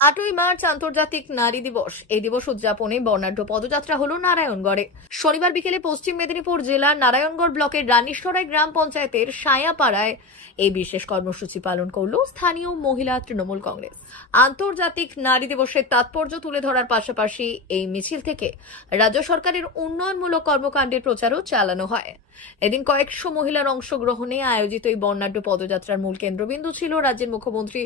8ই March আন্তর্জাতিক নারী দিবস। এই দিবস উদযাপনে বর্ণাঢ্য পদযাত্রা হলো নারায়ণগড়ে। শনিবার বিকেলে পশ্চিম মেদিনীপুর জেলার নারায়ণগড় ব্লকের রানীশ্বরাই গ্রাম পঞ্চায়েতের সায়াপাড়ায় এই বিশেষ কর্মসূচি পালন করল স্থানীয় মহিলা তৃণমূল কংগ্রেস। আন্তর্জাতিক নারী দিবসের তাৎপর্য তুলে ধরার পাশাপাশি এই মিছিল থেকে রাজ্য সরকারের উন্নয়নমূলক কর্মকাণ্ডের প্রচারও চালানো হয়। এদিন কয়েকশো মহিলার অংশগ্রহণে আয়োজিত এই বর্ণাঢ্য পদযাত্রার মূল কেন্দ্রবিন্দু ছিল রাজ্যের মুখ্যমন্ত্রী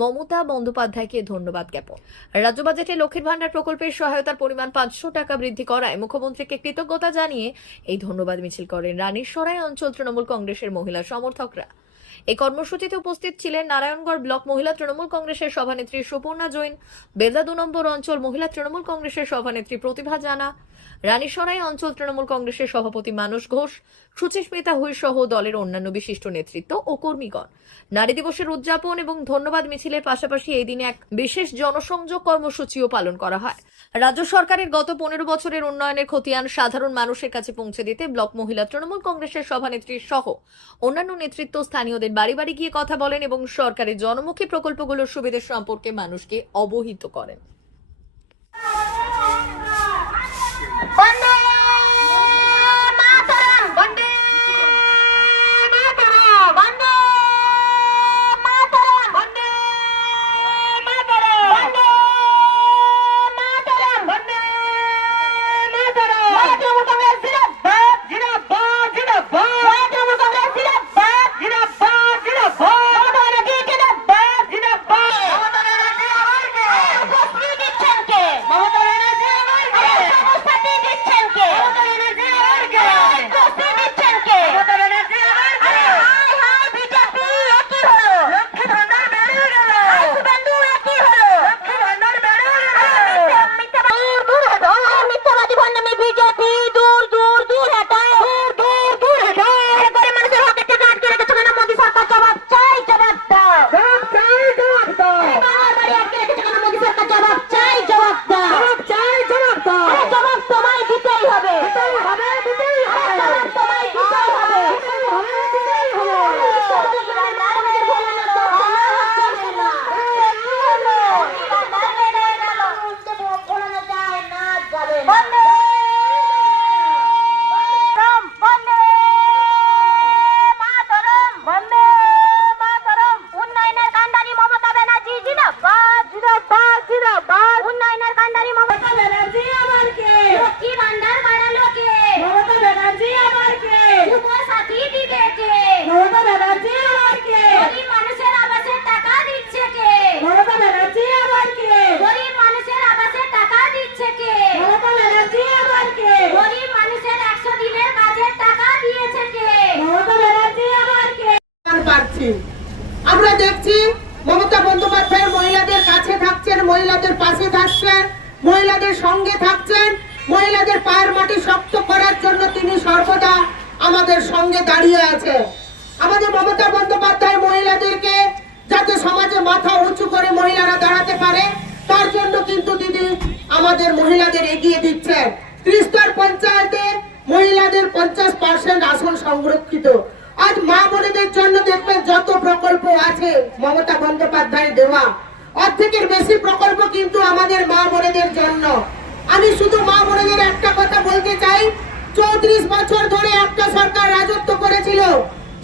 মমতা বন্দ্যোপাধ্যায়কে ধন্যবাদ জ্ঞাপন। রাজ্য বাজেটে লক্ষ্মীর ভান্ডার প্রকল্পের সহায়তার পরিমাণ 500 টাকা বৃদ্ধি করায় মুখ্যমন্ত্রীকে কৃতজ্ঞতা জানিয়ে এই ধন্যবাদ মিছিল করেন রানীশ্বরাই অঞ্চল তৃণমূল কংগ্রেসের মহিলা সমর্থকরা। এই কর্মসূচিতে উপস্থিত ছিলেন নারায়ণগড় ব্লক মহিলা তৃণমূল কংগ্রেসের সভানেত্রী সুপর্ণা জৈন, বেলদা 2 নম্বর অঞ্চল মহিলা তৃণমূল কংগ্রেসের সভানেত্রী প্রতিভা জানা, রানীশ্বরাই অঞ্চল তৃণমূল কংগ্রেসের সভাপতি মানস ঘোষ, সুচিস্মিতা হুই সহ দলের অন্যান্য বিশিষ্ট নেতৃত্ব ও কর্মীগণ। নারী দিবসের উদযাপন এবং ধন্যবাদ মিছিলের পাশাপাশি এই দিনে এক বিশেষ জনসংযোগ কর্মসূচিও পালন করা হয়। রাজ্য সরকারের গত 15 বছরের উন্নয়নের খতিয়ান সাধারণ মানুষের কাছে পৌঁছে দিতে ব্লক মহিলা তৃণমূল কংগ্রেসের সভানেত্রী সহ অন্যান্য নেতৃত্ব স্থানীয়দের বাড়ি বাড়ি গিয়ে কথা বলেন এবং সরকারের জনমুখী প্রকল্পগুলোর সুবিধা সম্পর্কে মানুষকে অবহিত করেন। আমরা দেখছি মমতা বন্দ্যোপাধ্যায় মহিলাদের কাছে থাকছেন, মহিলাদের পাশে থাকছেন, মহিলাদের সঙ্গে থাকছেন, মহিলাদের পায়ের মাটি শক্ত করার জন্য তিনি সর্বদা আমাদের সঙ্গে দাঁড়িয়ে আছে। আমাদের মমতা বন্দ্যোপাধ্যায় মহিলাদেরকে যাতে সমাজে মাথা উঁচু করে মহিলারা দাঁড়াতে পারে তার জন্য কিন্তু দিদি আমাদের মহিলাদের এগিয়ে দিচ্ছেন। ত্রিস্তর পঞ্চায়েতে মহিলাদের 50% আসন সংরক্ষিত। আজ মা বোনেদের জন্য দেখবেন যত প্রকল্প আছে মমতা বন্দ্যোপাধ্যায় দেওয়া, অর্ধেকের বেশি প্রকল্প কিন্তু আমাদের মা বোনেদের জন্য। আমি শুধু মা বোনেদের একটা কথা বলতে চাই, 34 বছর ধরে একটা সরকার রাজত্ব করেছিল,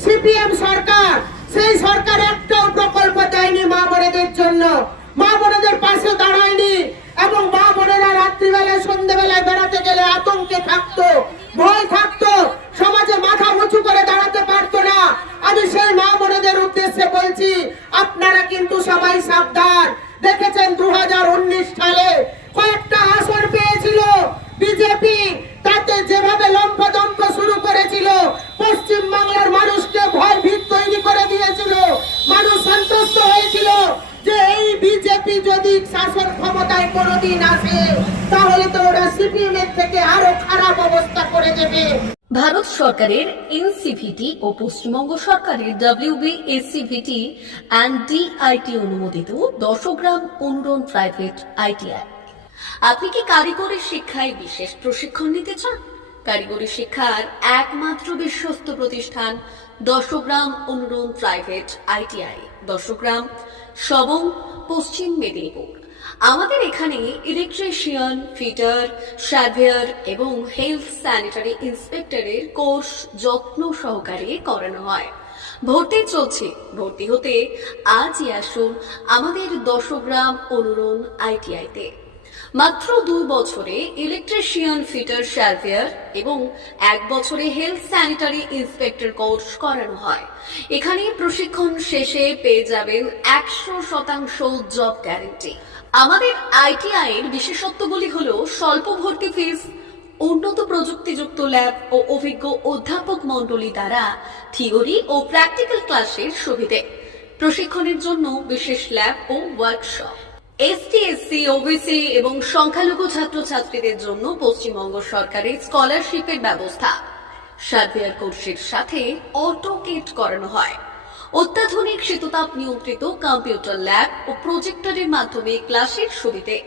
সিপিএম সরকার। সেই সরকার একটাও প্রকল্প দেয়নি মা বোনেদের জন্য, মা বোনেদের পাশে দাঁড়ায়নি এবং মা বোনেরা রাত্রিবেলায় সন্ধ্যেবেলায় বেড়াতে গেলে আতঙ্কে থাকতো, ভয় থাকতো, সমাজে মাথা উঁচু করে দাঁড়াতে পারতো না। আমি সেই মা বোনেদের উদ্দেশ্যে বলছি, আপনারা কিন্তু সবাই সাবধান। দেখেছেন 2019 সালে কয়েকটা আসন পেয়েছিল বিজেপি, তাতে যেভাবে লম্পদম্প শুরু করেছিল, পশ্চিম বাংলার মানুষকে ভয় ভীত তৈরি করে দিয়েছিল। মানুষ সন্তুষ্ট হয়েছিল যে এই বিজেপি যদি শাসন ক্ষমতায় কোনোদিন আসে তাহলে তো ওরা সিপিএম এর থেকে আরো খারাপ অবস্থা করে দেবে। ভারত সরকারের এনসিভিটি ও পশ্চিমবঙ্গ সরকারের WBSCVT অ্যান্ড DIT অনুমোদিত 10 গ্রাম অনুরণ প্রাইভেট ITI। আপনি কি কারিগরি শিক্ষায় বিশেষ প্রশিক্ষণ নিতে চান? কারিগরি শিক্ষার একমাত্র বিশ্বস্ত প্রতিষ্ঠান 10 গ্রাম অনুরণ প্রাইভেট ITI, 10 গ্রাম, সবং, পশ্চিম মেদিনীপুর। আমাদের এখানে ইলেকট্রিশিয়ান, ফিটার, সার্ভেয়ার এবং হেলথ স্যানিটারি ইন্সপেক্টরের কোর্স যত্ন সহকারে করানো হয়। ভর্তি চলছে। ভর্তি হতে আজই আসুন আমাদের 10 গ্রাম অনুরণ আইটিআইতে। মাত্র 2 বছরে ইলেকট্রিশিয়ান, ফিটার, সার্ভেয়ার এবং 1 বছরে হেলথ স্যানিটারি ইন্সপেক্টর কোর্স করানো হয়। এখানে প্রশিক্ষণ শেষে পেয়ে যাবেন 100% জব গ্যারান্টি। আমাদের আইটিআই এর বিশেষত্বগুলি হলো স্বল্প ভর্তি ফিস, উন্নত প্রযুক্তিযুক্ত ল্যাব ও অভিজ্ঞ অধ্যাপক মণ্ডলী দ্বারা থিওরি ও প্র্যাকটিক্যাল ক্লাসের সুবিধে, প্রশিক্ষণের জন্য বিশেষ ল্যাব ও ওয়ার্কশপ, এসটি, এসসি, ওবিসি এবং সংখ্যালঘু ছাত্রছাত্রীদের জন্য পশ্চিমবঙ্গ সরকারের স্কলারশিপের ব্যবস্থা। সার্ভেয়ার কোর্সের সাথে অটোকেট করানো হয়। অত্যাধুনিক শীততাপ নিয়ন্ত্রিত কম্পিউটার ল্যাব ও প্রজেক্টরের মাধ্যমে ক্লাসের সুবিধে।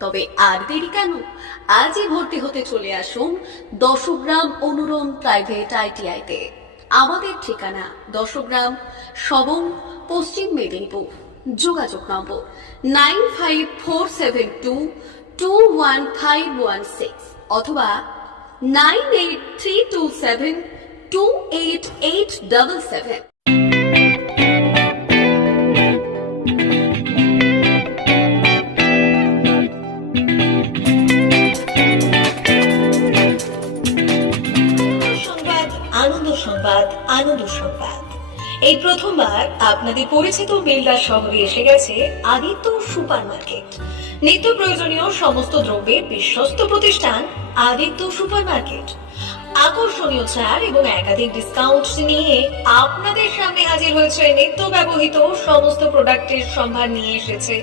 তবে আর দেরি কেন? আজই ভর্তি হতে চলে আসুন 10 গ্রাম অনুরণ প্রাইভেট আইটিআইতে। আমাদের ঠিকানা 10 গ্রাম, সবং, পশ্চিম মেদিনীপুর। যোগাযোগ নম্বর 9547221516 অথবা 9832728877। আনন্দ সংবাদ, আনন্দ সংবাদ। এই প্রথমবার আপনাদের পরিচিত বেলদা শহরে এসে গেছে আদিত্য সুপার মার্কেট। নিত্য প্রয়োজনীয় সমস্ত দ্রব্যের বিশ্বস্ত প্রতিষ্ঠান আদিত্য সুপার মার্কেট। আকর্ষণীয় ছাড় এবং একাধিক ডিসকাউন্ট নিয়ে আপনাদের সামনে হাজির হয়েছে। নিত্য ব্যবহৃত সমস্ত প্রোডাক্টের সম্ভার নিয়ে এসেছে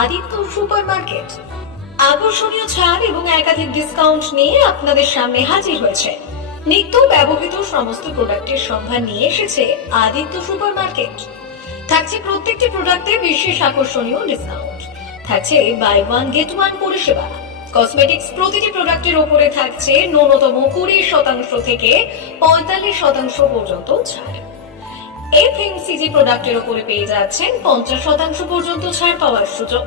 আদিত্য সুপার মার্কেট। আকর্ষণীয় ছাড় এবং একাধিক ডিসকাউন্ট নিয়ে আপনাদের সামনে হাজির হয়েছে। নিত্য ব্যবহৃত সমস্ত প্রোডাক্টের সম্ভার নিয়ে এসেছে আদিত্য সুপার মার্কেট। থাকছে প্রত্যেকটি প্রোডাক্টে বিশেষ আকর্ষণীয় ডিসকাউন্ট। থাকছে বাই ওয়ান গেট ওয়ান পরিষেবা। কসমেটিক্স প্রতিটি প্রোডাক্টের উপরে থাকছে ন্যূনতম 20% থেকে 45% পর্যন্ত ছাড়। এফএমসিজি প্রোডাক্টের উপরে পেয়ে যাচ্ছেন 50% পর্যন্ত ছাড় পাওয়ার সুযোগ।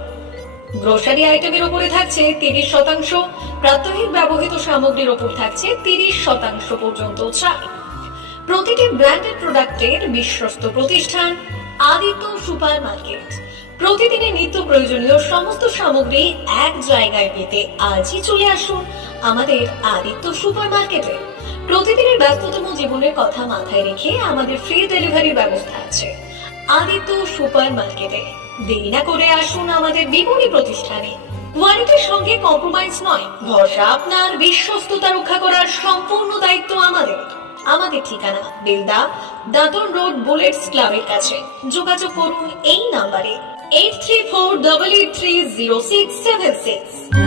গ্রোসারি আইটেমের উপরে থাকছে 30%, প্রাত্যহিক ব্যবহৃত সামগ্রীর উপর থাকছে 30% পর্যন্ত ছাড়। প্রতিটি ব্র্যান্ডেড প্রোডাক্টের বিশ্বস্ত প্রতিষ্ঠান আদিত্য সুপার মার্কেট। প্রতিদিনের নিত্য প্রয়োজনীয় সমস্ত সামগ্রী এক জায়গায় পেতে আজই চলে আসুন আমাদের আদিত্য সুপার মার্কেটে। প্রতিদিনের ব্যস্ততম জীবনের কথা মাথায় রেখে আমাদের ফ্রি ডেলিভারির ব্যবস্থা আছে আদিত্য সুপার মার্কেটে। দেরি না করে আসুন আমাদের বিপণী প্রতিষ্ঠানে। কোয়ালিটির সঙ্গে কম্প্রোমাইজ নয়, ভরসা আপনার, বিশ্বস্ততা রক্ষা করার সম্পূর্ণ দায়িত্ব আমাদের। আমাদের ঠিকানা বেলদা, দাদন রোড, বুলেটস ক্লাবের কাছে। যোগাযোগ করুন এই নাম্বারে 8348830676।